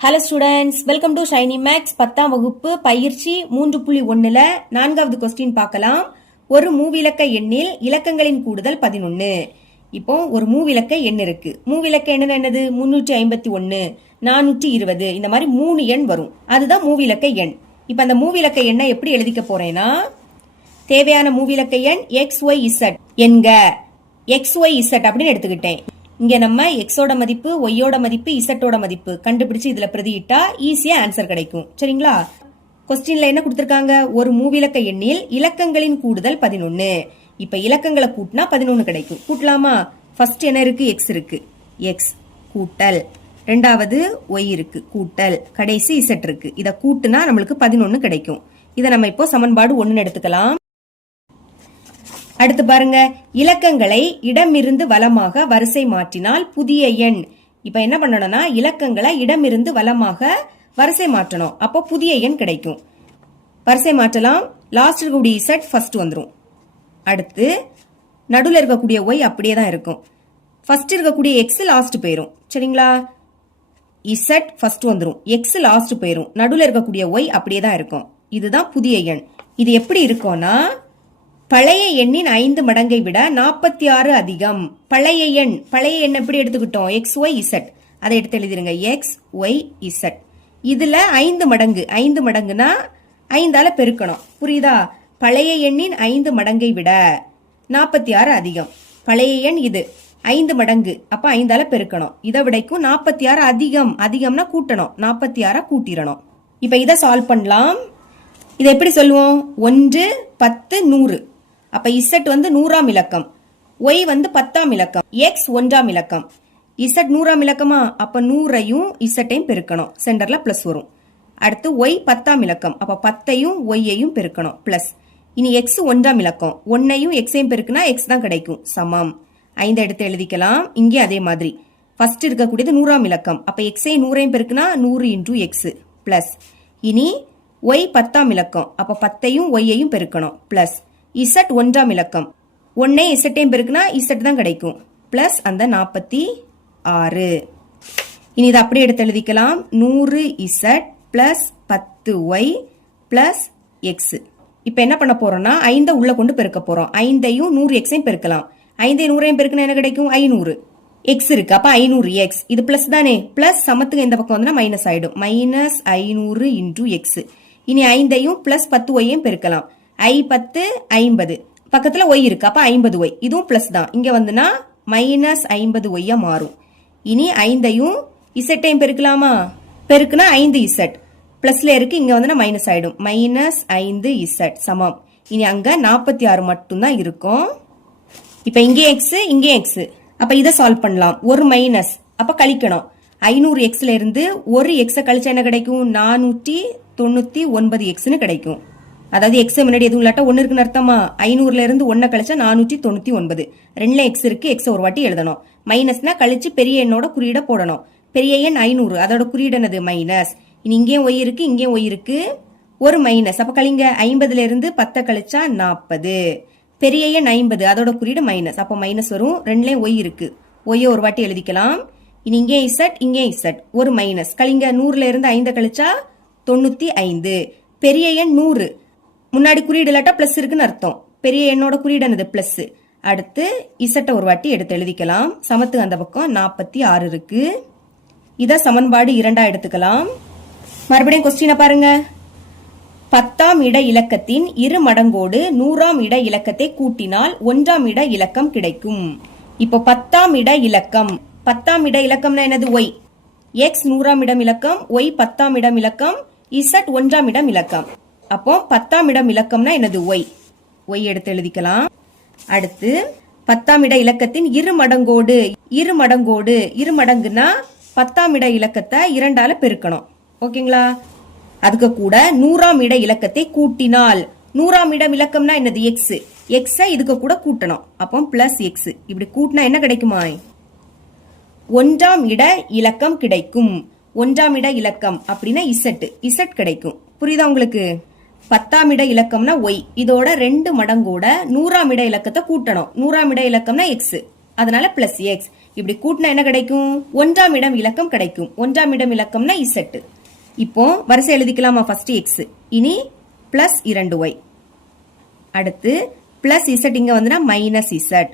Hello students, welcome to Shiny Max 10ஆம் வகுப்பு பயிற்சி 3.1ல 4வது கொஸ்டின் பார்க்கலாம். ஒரு மூவிலக்க எண்ணில் இலக்கங்களின் கூடுதல் 11. இப்போ ஒரு மூவிலக்க எண் இருக்கு. மூவிலக்க எண் என்னது? 351, 420, இந்த மாதிரி 3 எண் வரும். அதுதான் மூவிலக்க எண். இப்ப அந்த மூவிலக்க எண்ணை எப்படி எழுதிக்க போறேன்னா, தேவையான மூவிலக்க எண் XYZ என்க, XYZ அப்படின்னு எடுத்துக்கிட்டேன். இங்க நம்ம எக்ஸோட மதிப்பு, ஒய்யோட மதிப்பு, இசட்டோட மதிப்பு கண்டுபிடிச்சு இதுல பிரதியிட்டா ஈஸியா ஆன்சர் கிடைக்கும். சரிங்களா? கொஸ்டின்ல என்ன கொடுத்திருக்காங்க? ஒரு மூவிலக்க எண்ணில் இலக்கங்களின் கூடுதல் 11. இப்ப இலக்கங்களை கூட்டினா 11 கிடைக்கும். கூட்டலாமா? ஃபர்ஸ்ட் என்ன இருக்கு? எக்ஸ் இருக்கு. எக்ஸ் கூட்டல், ரெண்டாவது ஒய் இருக்கு கூட்டல், கடைசி இசட் இருக்கு. இத கூட்டுனா நம்மளுக்கு 11 கிடைக்கும். இதை நம்ம இப்போ சமன்பாடு 1 எடுத்துக்கலாம். அடுத்து பாருங்க, இலக்கங்களை இடமிருந்து வலமாக வரிசை மாற்றினால் புதிய எண். இப்ப என்ன பண்ணணும்னா, இலக்கங்களை இடமிருந்து வலமாக வரிசை மாற்றணும். அப்போ புதிய எண் கிடைக்கும். வரிசை மாற்றலாம். லாஸ்ட் இருக்கக்கூடிய இசட் ஃபர்ஸ்ட் வந்துடும். அடுத்து நடுவில் இருக்கக்கூடிய ஒய் அப்படியே தான் இருக்கும். ஃபர்ஸ்ட் இருக்கக்கூடிய எக்ஸ் லாஸ்ட் போயிரும். சரிங்களா? இசட் ஃபர்ஸ்ட் வந்துடும், எக்ஸ் லாஸ்ட் போயிரும், நடுவில் இருக்கக்கூடிய ஒய் அப்படியே தான் இருக்கும். இதுதான் புதிய எண். இது எப்படி இருக்கும்னா, பழைய எண்ணின் 5 மடங்கை விட 46 அதிகம். பழைய எண் எப்படி எடுத்துக்கிட்டோம்? X Y Z. அதை எடுத்து எழுதிருங்க. X Y Z. இதுல 5 மடங்கு, 5 மடங்குனா 5ஆல பெருக்கணும். புரியுதா? பழைய எண்ணின் 5 மடங்கை விட 46 அதிகம். பழைய எண் இது 5 மடங்கு, அப்ப 5ஆல பெருக்கணும். இதை விடைக்கும் 46 அதிகம். அதிகம்னா கூட்டணும், 46 கூட்டிடணும். இப்ப இதை சால்வ் பண்ணலாம். இதை எப்படி சொல்லுவோம்? 1, 10, 100. அப்ப இசட் வந்து 100ஆம் இலக்கம், ஒய் வந்து 10ஆம் இலக்கம், எக்ஸ் 1ஆம் இலக்கம், இசட் 100ஆம் இலக்கமா? அப்ப 100ஐயும் இசட்டையும் பெருக்கணும். சென்டர்ல பிளஸ் வரும். அடுத்து ஒய் 10ஆம் இலக்கம், அப்ப 10ஐயும் ஒய்யையும் பெருக்கணும் பிளஸ். இனி எக்ஸ் 1ஆம் இலக்கம், 1ஐயும் எக்ஸையும் பெருக்குனா எக்ஸ் தான் கிடைக்கும். சமம். 5 எடுத்து எழுதிக்கலாம். இங்கே அதே மாதிரி ஃபர்ஸ்ட் இருக்கக்கூடியது 100ஆம் இலக்கம், அப்ப எக்ஸையும் 100ஐயும் பெருக்குனா 100 இன்டூ எக்ஸ் பிளஸ். இனி ஒய் 10ஆம் இலக்கம், அப்ப 10ஐயும் ஒய்யையும் பெருக்கணும் பிளஸ். இசட் 1ஆம் இலக்கம், 1ஐயும் இசட்டையும் பெருக்குனா இசட் தான் கிடைக்கும் பிளஸ் அந்த 46. இனி இதை அப்படியே எடுத்து எழுதிக்கலாம். 100 Z plus 10 Y plus X. இப்ப என்ன பண்ண போறோம்னா, 5 உள்ள கொண்டு பெருக்க போறோம். 5ஐயும் 100 எக்ஸையும் பெருக்கலாம். 5ஐயும் 100ஐயும் பெருக்குனா என்ன கிடைக்கும்? 500. எக்ஸ் இருக்கு, அப்ப 500 எக்ஸ். இது பிளஸ் தானே? பிளஸ் சமத்துக்கு இந்த பக்கம் வந்து மைனஸ் ஆயிடும். Minus 500 into X. இனி 5ஐயும் பிளஸ் 10 ஒய்யையும் பெருக்கலாம். 10 50, பக்கத்துல ஒய் இருக்கு, அப்ப 50 ஒய். இதுவும் பிளஸ் தான். இங்க வந்துனா மைனஸ் 50 ஒய்யா மாறும். இனி 5ஐயும் இசட்டையும் பெருக்கலாமா? பெருக்குனா 5 இசட் பிளஸ்ல இருக்கு, இங்க வந்து மைனஸ் ஆயிடும். மைனஸ் 5 இசட் சமம். இனி அங்க 46 மட்டும் தான் இருக்கும். இப்ப இங்கே எக்ஸ், இங்கே எக்ஸ். அப்ப இதை சால்வ் பண்ணலாம். ஒரு மைனஸ், அப்ப கழிக்கணும். 500 எக்ஸ்ல இருந்து ஒரு எக்ஸ கழிச்சா என்ன கிடைக்கும்? 499 எக்ஸ்னு கிடைக்கும். அதாவது எக்ஸ் முன்னாடி எதுவும் இல்லாட்டா 1 இருக்குன்னு அர்த்தமா? 500ல இருந்து 1 கழிச்சா 499. 2ல எக்ஸ் இருக்கு, எக்ஸ் ஒரு வாட்டி எழுதணும். மைனஸ்னா கழிச்சு பெரிய எண்ணோட குறியீட போடணும். பெரிய எண் 500, அதோட குறியீடு என்னது? மைனஸ். இனி இங்கேயும் ஒய் இருக்கு, இங்கேயும் ஒய் இருக்கு, ஒரு மைனஸ். அப்ப கழிங்க. 50ல இருந்து 10 கழிச்சா 40. பெரிய எண் 50, அதோட குறியீடு மைனஸ், அப்ப மைனஸ் வரும். 2லயும் ஒய் இருக்கு, ஒய்ய ஒரு வாட்டி எழுதிக்கலாம். இனி இங்கே இசட், இங்கே இசட், ஒரு மைனஸ். கழிங்க. 100ல இருந்து 5 கழிச்சா 95. பெரிய எண் 100, முன்னாடி குறியீடு இல்லாட்டா பிளஸ் இருக்குன்னு அர்த்தம். பெரிய எண்ணோட குறியீடு என்னது? பிளஸ். அடுத்து இசட்டை ஒரு வாட்டி எடுத்து எழுதிக்கலாம். சமத்துக்கு அந்த பக்கம் 46 இருக்கு. இத சமன்பாடு 2 எடுத்துக்கலாம். மறுபடியும் கொஸ்டினை பாருங்க. 10ஆம் இட இலக்கத்தின் 2 மடங்கோடு 100ஆம் இட இலக்கத்தை கூட்டினால் 1ஆம் இட இலக்கம் கிடைக்கும். இப்போ 10ஆம் இட இலக்கம், 10ஆம் இட இலக்கம்னா என்னது? ஒய். எக்ஸ் 100ஆம் இடம் இலக்கம், ஒய் 10ஆம் இடம் இலக்கம், இசட் 1ஆம் இடம் இலக்கம். அப்போ 10ஆம் இடம் இலக்கம்னா என்னது? ஒய். ஒய் எடுத்து எழுதிக்கலாம். அடுத்து 10ஆம் இட இலக்கத்தின் 2 மடங்கோடு, 2 மடங்கோடு, 2 மடங்குனா 10ஆம் இட இலக்கத்தை 2ஆல பெருக்கணும். ஓகேங்களா? அதுக்கு கூட 100ஆம் இட இலக்கத்தை கூட்டினால், 100ஆம் இடம் இலக்கம்னா என்னது? எக்ஸ். எக்ஸ இதுக்கு கூட கூட்டணும். அப்போ பிளஸ் எக்ஸ். இப்படி கூட்டினா என்ன கிடைக்குமா? 1ஆம் இட இலக்கம் கிடைக்கும். 1ஆம் இட இலக்கம் அப்படின்னா இசட், இசட் கிடைக்கும். புரியுதா உங்களுக்கு? 10ஆம் இட இலக்கம்னா ஒய். இதோட 2 மடங்கோட 100ஆம் இட இலக்கத்தை கூட்டணும். 100ஆம் இட இலக்கம்னா எக்ஸ், அதனால பிளஸ் எக்ஸ். இப்படி கூட்டினா என்ன கிடைக்கும்? ஒன்றாம் இடம் இலக்கம் கிடைக்கும். ஒன்றாம் இடம் இலக்கம்னா இசட். இப்போ வரிசை எழுதிக்கலாமா? ஃபர்ஸ்ட் எக்ஸ், இனி பிளஸ் 2y, அடுத்து பிளஸ் இசட், இங்க வந்துனா மைனஸ் இசட்,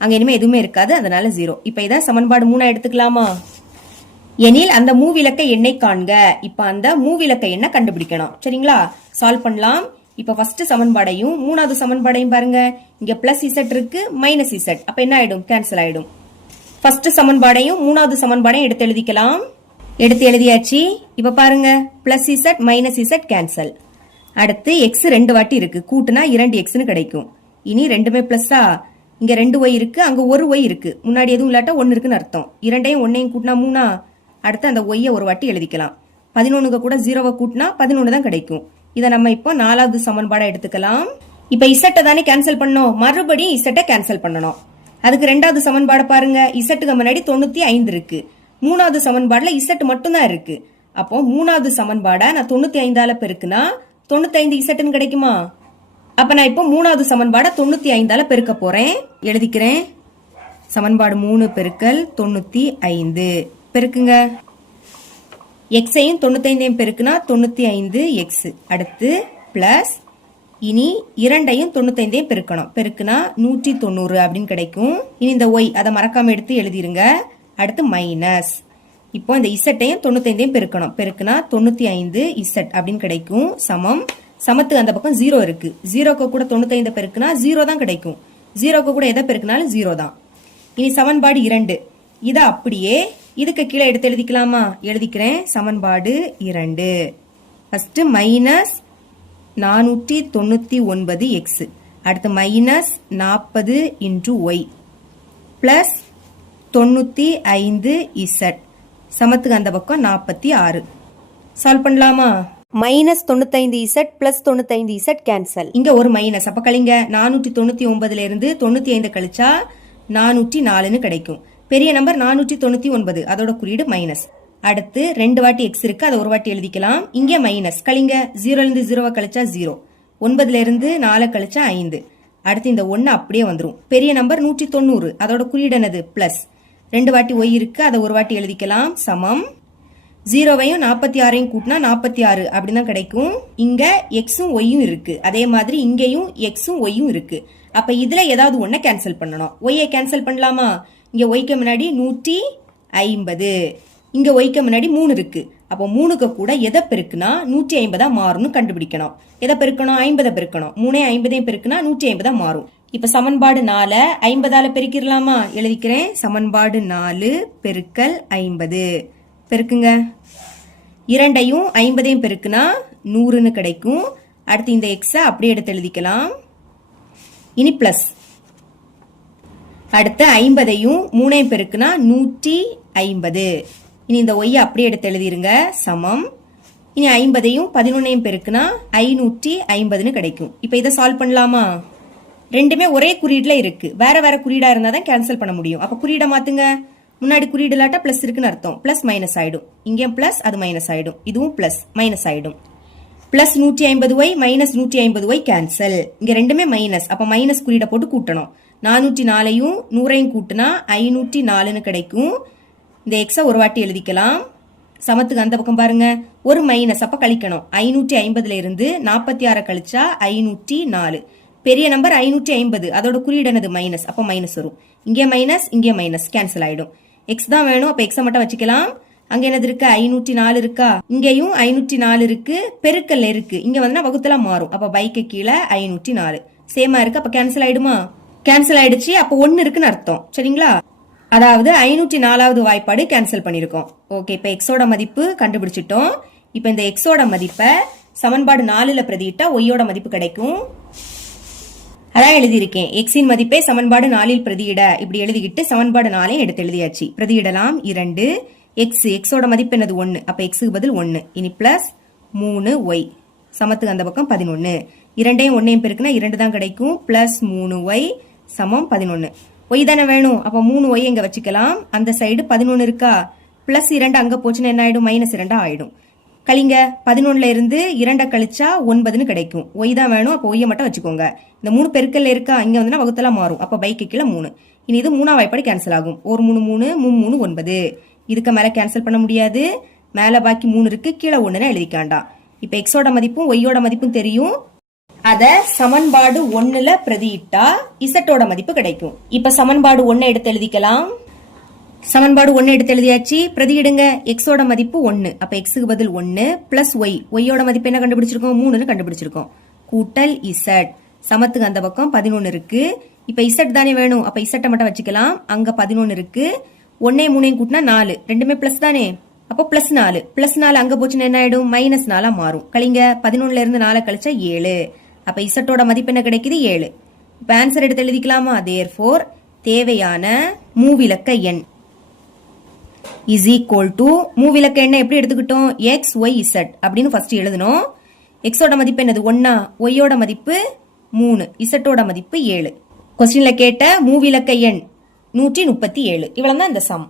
அங்க இனிமே எதுவுமே இருக்காது, அதனால 0. இப்ப இத சமன்பாடு 3 எடுத்துக்கலாமா? எனில் அந்த மூவிலக்க எண்ணை காண்க. இப்ப அந்த மூவிலக்க எண்ணை கண்டுபிடிக்கணும். சரிங்களா? சால்வ் பண்ணலாம். இப்ப ஃபர்ஸ்ட் சமன்பாடையும் மூணாவது சமன்பாடையும் பாருங்க. இங்க பிளஸ் இசட் இருக்கு, மைனஸ் இசட், அப்ப என்ன ஆயிடும்? கேன்சல் ஆயிடும். ஃபர்ஸ்ட் சமன்பாடையும் மூணாவது சமன்பாடையும் எடுத்து எழுதிக்கலாம். எடுத்து எழுதியாச்சு. இப்ப பாருங்க, plus Z minus Z cancel. அடுத்து எக்ஸ் 2 வாட்டி இருக்கு, கூட்டுனா 2x கிடைக்கும். இனி ரெண்டுமே பிளஸ்ஸா, இங்க 2y இருக்கு, அங்க 1y இருக்கு, முன்னாடி எதுவும் இல்லாட்டா 1 இருக்குன்னு அர்த்தம். 2ஐயும் 1ஐயும் கூட்டினா 3. அடுத்து அந்த y ஒரு வாட்டி எழுதிக்கலாம். 11 கூட 0வை கூட்டினா 11 தான் கிடைக்கும். இதை நம்ம இப்போ நாலாவது சமன்பாடை எடுத்துக்கலாம். இப்ப இசட்டை தானே கேன்சல் பண்ணோம், மறுபடியும் இசட்டை கேன்சல் பண்ணணும். அதுக்கு ரெண்டாவது சமன்பாடை பாருங்க. இசட்டுக்கு முன்னாடி 95 இருக்கு, மூணாவது சமன்பாடுல இசட் மட்டும் தான் இருக்கு. அப்போ மூணாவது சமன்பாடை நான் 95ஆல பெருக்குனா 95 இசட்டுன்னு கிடைக்குமா? அப்ப நான் இப்போ மூணாவது சமன்பாடை 95ஆல பெருக்க போறேன். எழுதிக்கிறேன். சமன்பாடு 3 பெருக்கல் 95 பெருக்குங்க. எக்ஸையும் 95ஐயும் பெருக்குனா 95x. அடுத்து பிளஸ், இனி 2ஐயும் 95ஐயும் பெருக்கணும். பெருக்குனா 190 அப்படின்னு கிடைக்கும். இனி இந்த y அதை மறக்காம எடுத்து எழுதிருங்க. அடுத்து மைனஸ். இப்போ இந்த இசட்டையும் 95ஐயும் பெருக்கணும். பெருக்குனா 95 இசட் அப்படின்னு கிடைக்கும். சமம். சமத்துக்கு அந்த பக்கம் 0 இருக்கு. 0க்கு கூட 95 பெருக்குனா 0 தான் கிடைக்கும். 0க்கு கூட எதை பெருக்குனாலும் 0 தான். இனி சமன்பாடு 2. இதை அப்படியே இதுக்கு கீழே எடுத்து எழுதிக்கலாமா? எழுதிக்கிறேன். சமன்பாடு 2. ஃபர்ஸ்ட் மைனஸ் 499x, அடுத்து minus 40 into Y, plus 95z. சமத்துக்கு அந்த பக்கம் 46. சால்வ் பண்ணலாமா? Minus 95z plus 95z cancel. இங்க ஒரு மைனஸ், அப்ப கழிங்க. 499ல இருந்து 95 கழிச்சா 404ன்னு கிடைக்கும். பெரிய நம்பர் 499, அதோட குறியீடு மைனஸ். அடுத்து 2 வாட்டி எக்ஸ் இருக்கு, அதை ஒரு வாட்டி எழுதிக்கலாம். இங்கே மைனஸ், கழிங்க. 0ல இருந்து 0வை கழிச்சா 0, 9ல இருந்து 4 கழிச்சா 5. அடுத்து இந்த 1 அப்படியே வந்துரும். பெரிய நம்பர் 190, அதோட குறியீடு என்னது? பிளஸ். 2 வாட்டி ஒய் இருக்கு, அதை ஒரு வாட்டி எழுதிக்கலாம். சமம். 0வையும் 46ஐயும் கூட்டினா 46 அப்படிதான் கிடைக்கும். இங்க எக்ஸும் ஒய்யும் இருக்கு, அதே மாதிரி இங்கேயும் எக்ஸும் ஒய்யும் இருக்கு. அப்ப இதுல ஏதாவது ஒன்ன கேன்சல் பண்ணணும். ஒய்யை கேன்சல் பண்ணலாமா? இங்க ஒய்க்கு முன்னாடி 150, இங்க ஒய்க்கு முன்னாடி 3 இருக்கு. அப்போ 3க்கு கூட எதை பெருக்குனா 150 மாறும்னு கண்டுபிடிக்கணும். எதை பெருக்கணும்? 50 பெருக்கணும். 3 50 பெருக்குனா 150 மாறும். இப்ப சமன்பாடு 4 50ஆல பெருக்கிடலாமா? எழுதிக்கிறேன். சமன்பாடு 4 பெருக்கல் 50 பெருக்குங்க. 2ஐயும் 50ஐயும் பெருக்குனா 100ன்னு கிடைக்கும். அடுத்து இந்த எக்ஸ அப்படியே எடுத்து எழுதிக்கலாம். இனி பிளஸ். அடுத்து 50ஐயும் 3ஐயும் பெருக்குனா 150. இனி இந்த ஒய்யை அப்படியே எடுத்து எழுதிருங்க. சமம். இனி 50ஐயும் 11ஐயும் பெருக்குனா 550ன்னு கிடைக்கும். இப்ப இதை சால்வ் பண்ணலாமா? ரெண்டுமே ஒரே குறியீடுல இருக்கு. வேற வேற குறியீடா இருந்தா தான் கேன்சல் பண்ண முடியும். அப்ப குறியீடை மாத்துங்க. முன்னாடி குறியீடு இல்லாட்டா பிளஸ் இருக்குன்னு அர்த்தம். பிளஸ் மைனஸ் ஆயிடும். இங்கே பிளஸ், அது மைனஸ் ஆயிடும். இதுவும் பிளஸ் மைனஸ் ஆயிடும். Plus 150y minus 150y cancel. இங்க ரெண்டுமே மைனஸ், அப்ப மைனஸ் குறியீடை போட்டு கூட்டணும். 404ஐயும் 100ஐயும் கூட்டினா 504ன்னு கிடைக்கும். இந்த எக்ஸ ஒரு வாட்டி எழுதிக்கலாம். சமத்துக்கு அந்த பக்கம் பாருங்க, ஒரு மைனஸ், அப்ப கழிக்கணும். 550ல இருந்து 46 கழிச்சா 504. பெரிய நம்பர் 550, அதோட குறியீடு என்னது? மைனஸ், அப்ப மைனஸ் வரும். இங்கே மைனஸ், இங்கே மைனஸ், கேன்சல் ஆயிடும். எக்ஸ் தான் வேணும், அப்ப எக்ஸ மட்டும் வச்சுக்கலாம். அங்க என்னது இருக்கு? 504 இருக்கா? இங்கேயும் 504 இருக்கு, பெருக்கல்ல இருக்கு. இங்க வந்து வகுத்துல மாறும். அப்ப பைக்கு கீழே 504 சேமா இருக்கு. அப்ப கேன்சல் ஆயிடுமா? கேன்சல் ஆயிடுச்சு. அப்ப 1 இருக்குன்னு அர்த்தம். சரிங்களா? அதாவது 504வது வாய்ப்பாடு கேன்சல் பண்ணிருக்கோம். ஓகே, இப்ப எக்ஸோட மதிப்பு கண்டுபிடிச்சிட்டோம். இப்ப இந்த எக்ஸோட மதிப்பை சமன்பாடு 4ல பிரதியிட்டா ஒய்யோட மதிப்பு கிடைக்கும். அதான் எழுதியிருக்கேன். எக்ஸின் மதிப்பை சமன்பாடு 4ல் பிரதியிட. இப்படி எழுதிக்கிட்டு சமன்பாடு 4 எடுத்து எழுதியாச்சு. பிரதியிடலாம். 2 எக்ஸோட மதிப்பு என்னது? 1. அப்ப எக்ஸுக்கு பதில் 1. இனி பிளஸ் 3y. சமத்துக்கு அந்த பக்கம் 11. 2ஐயும் 1ஐயும் பெருக்குனா 2 தான் கிடைக்கும். பிளஸ் 3y சமம் 11. ஒய் தானே வேணும், அப்ப 3y இங்க வச்சுக்கலாம். அந்த சைடு 11 இருக்கா? பிளஸ் 2 அங்க போச்சுன்னா என்ன ஆயிடும்? மைனஸ் 2 ஆயிடும். கழிங்க 11ல இருந்து 2 கழிச்சா 9ன்னு கிடைக்கும். ஒய் தான் வேணும், அப்போ ஒய்யை மட்டும் வச்சுக்கோங்க. இந்த 3 பெருக்கல்ல இருக்கா, இங்க வந்து வகுத்தலாம் மாறும். அப்ப பைக்கு கீழே 3. இனி இது 3ஆம் வாய்ப்பாடு கேன்சல் ஆகும். 1 3 3 3 3 9. இதுக்கு மேல கேன்சல் பண்ண முடியாது. மேல பாக்கி 3 இருக்கு, கீழே 1ன்னு எழுதிக்காண்டாம். இப்ப எக்ஸோட மதிப்பும் ஒய்யோட மதிப்பும் தெரியும். அத சமன்பாடு 1ல பிரதியிட்டா இசட்டோட மதிப்பு கிடைக்கும். இப்ப சமன்பாடு 1 எடுத்து எழுதிக்கலாம். சமன்பாடு 1 எடுத்து எழுதியாச்சு. பிரதியிடுங்க. எக்ஸோட மதிப்பு 1. அப்ப எக்ஸுக்கு பதில் 1 பிளஸ் ஒய். ஒய்யோட மதிப்பு என்ன கண்டுபிடிச்சிருக்கோம்? 3ன்னு கண்டுபிடிச்சிருக்கோம். கூட்டல் இசட். சமத்துக்கு அந்த பக்கம் 11 இருக்கு. இப்ப இசட் தானே வேணும். அப்ப இசட்டை மட்டும் வச்சுக்கலாம். அங்க 11 இருக்கு. 1 3 கூட்டினா 4. ரெண்டுமே பிளஸ் தானே. அப்போ பிளஸ் 4. பிளஸ் 4 அங்க போச்சுன்னா என்ன ஆயிடும்? மைனஸ் 4 மாறும். கழிங்க. 11ல இருந்து 4 கழிச்சா 7. அப்ப இசட்டோட மதிப்பு என்ன கிடைக்குது? 7. இப்ப ஆன்சர் எடுத்து எழுதிக்கலாமா? தேர்ஃபோர் தேவையான மூவிலக்க எண் இஸ் ஈக்குவல் டு மூவிலக்க எண்ணை எப்படி எடுத்துக்கிட்டோம்? எக்ஸ் ஒய் இசட் அப்படின்னு ஃபர்ஸ்ட் எழுதணும். எக்ஸோட மதிப்பு என்னது? 1. ஒய்யோட மதிப்பு 3. இசட்டோட மதிப்பு 7. கொஸ்டின்ல கேட்ட மூவிலக்க எண் 137. இவ்வளவு தான் இந்த சம்.